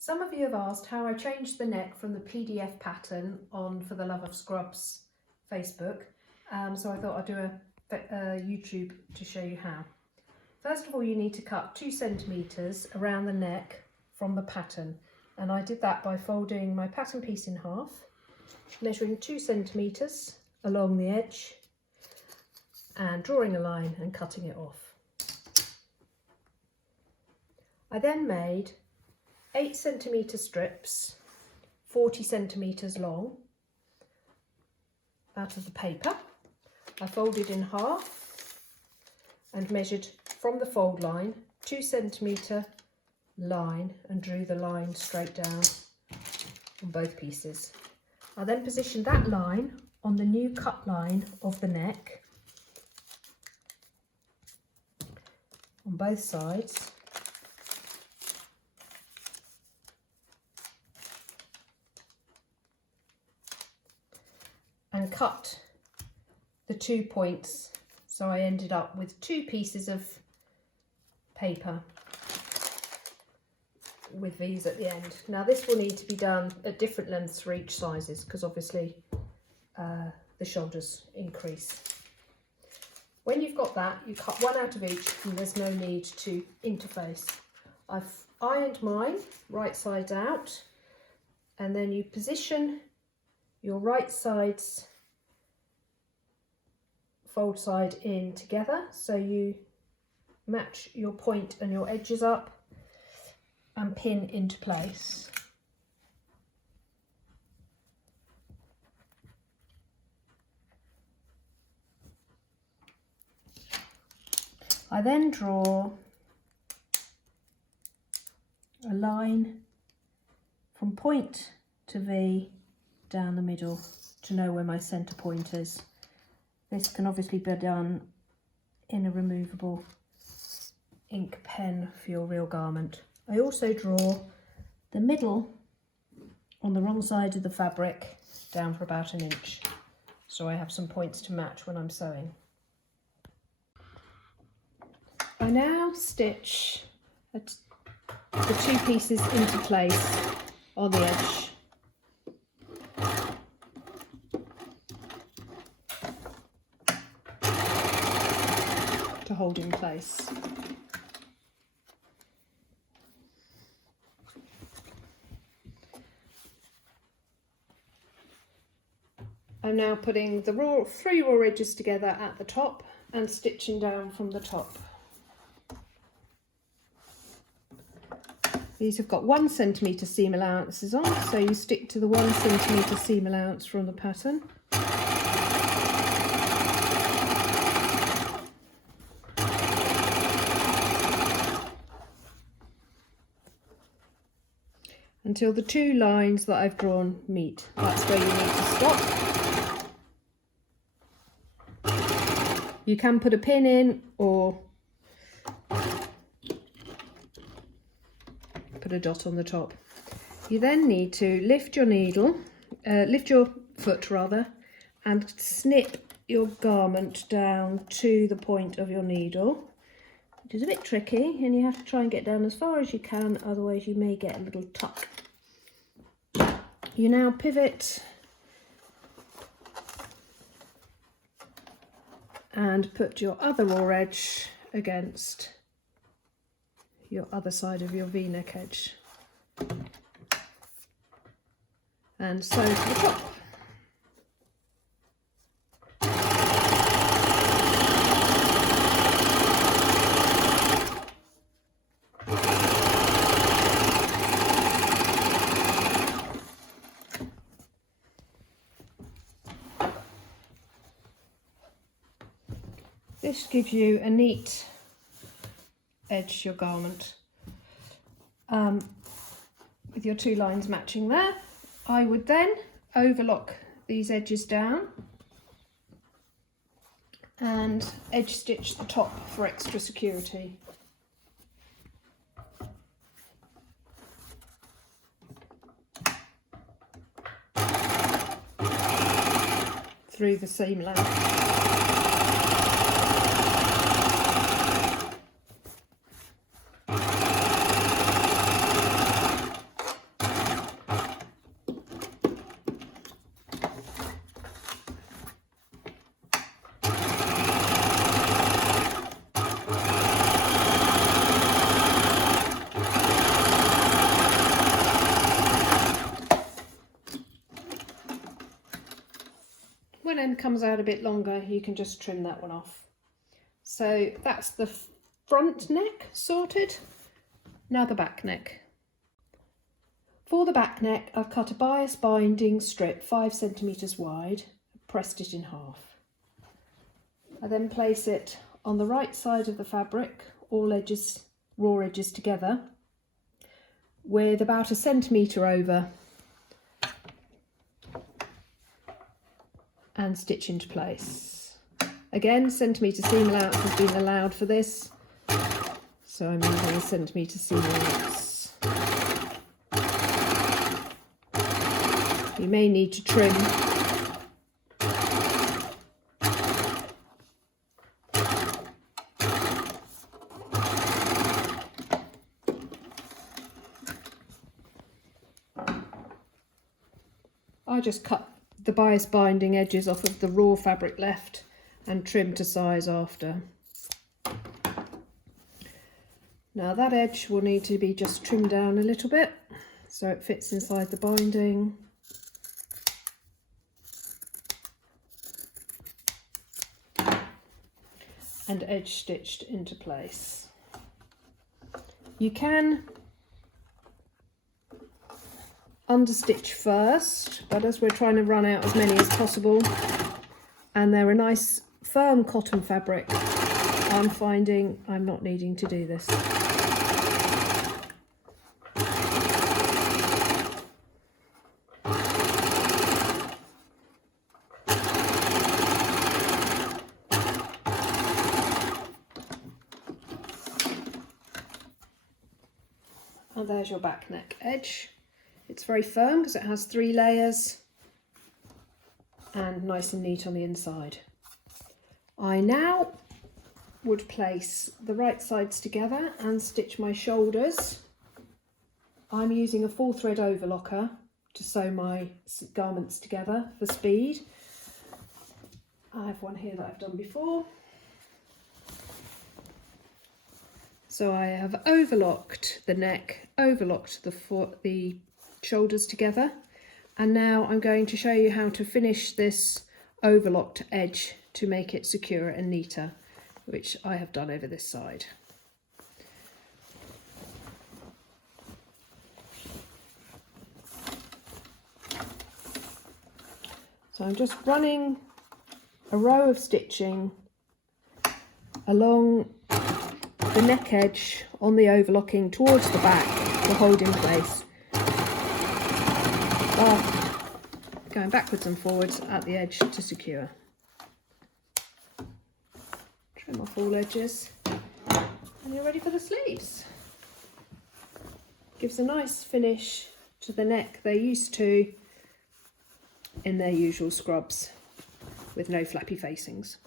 Some of you have asked how I changed the neck from the PDF pattern on For the Love of Scrubs Facebook, so I thought I'd do a YouTube to show you how. First of all, you need to cut 2 centimetres around the neck from the pattern, and I did that by folding my pattern piece in half, measuring 2 centimetres along the edge and drawing a line and cutting it off. I then made 8 centimetre strips, 40 centimetres long, out of the paper. I folded in half and measured from the fold line 2 centimetre line and drew the line straight down on both pieces. I then positioned that line on the new cut line of the neck on both sides, and cut the 2 points, so I ended up with 2 pieces of paper with these at the end. Now this will need to be done at different lengths for each sizes, because obviously the shoulders increase. When you've got that, you cut one out of each and there's no need to interface. I've ironed mine right sides out, and then you position your right sides fold side in together, so you match your point and your edges up and pin into place. I then draw a line from point to V down the middle to know where my centre point is. This can obviously be done in a removable ink pen for your real garment. I also draw the middle on the wrong side of the fabric down for about 1 inch, so I have some points to match when I'm sewing. I now stitch the 2 pieces into place on the edge. To hold in place. I'm now putting the 3 raw edges together at the top and stitching down from the top. These have got 1 centimetre seam allowances on, so you stick to the 1 centimetre seam allowance from the pattern. Until the 2 lines that I've drawn meet. That's where you need to stop. You can put a pin in or put a dot on the top. You then need to lift your needle, lift your foot rather, and snip your garment down to the point of your needle, which is a bit tricky, and you have to try and get down as far as you can, otherwise you may get a little tuck. You now pivot and put your other raw edge against your other side of your V-neck edge and sew to the top. This gives you a neat edge to your garment with your 2 lines matching there. I would then overlock these edges down and edge stitch the top for extra security. Through the seam length. comes out a bit longer, you can just trim that one off. So that's the front neck sorted. Now the back neck. For the back neck, I've cut a bias binding strip 5 centimetres wide, pressed it in half. I then place it on the right side of the fabric, all edges, raw edges together, with about 1 centimetre over, and stitch into place. Again, centimetre seam allowance has been allowed for this, so I'm using a centimetre seam allowance. You may need to trim. I just cut the bias binding edges off of the raw fabric left and trim to size after. Now that edge will need to be just trimmed down a little bit so it fits inside the binding. And edge stitched into place. You can understitch first, but as we're trying to run out as many as possible, and they're a nice firm cotton fabric, I'm finding I'm not needing to do this. And there's your back neck edge. It's very firm because it has 3 layers and nice and neat on the inside. I now would place the right sides together and stitch my shoulders. I'm using a 4-thread overlocker to sew my garments together for speed. I have one here that I've done before. So I have overlocked the neck, overlocked the shoulders together, and now I'm going to show you how to finish this overlocked edge to make it secure and neater, which I have done over this side. So I'm just running a row of stitching along the neck edge on the overlocking towards the back to hold in place, going backwards and forwards at the edge to secure. Trim off all edges and you're ready for the sleeves. Gives a nice finish to the neck they're used to in their usual scrubs with no flappy facings.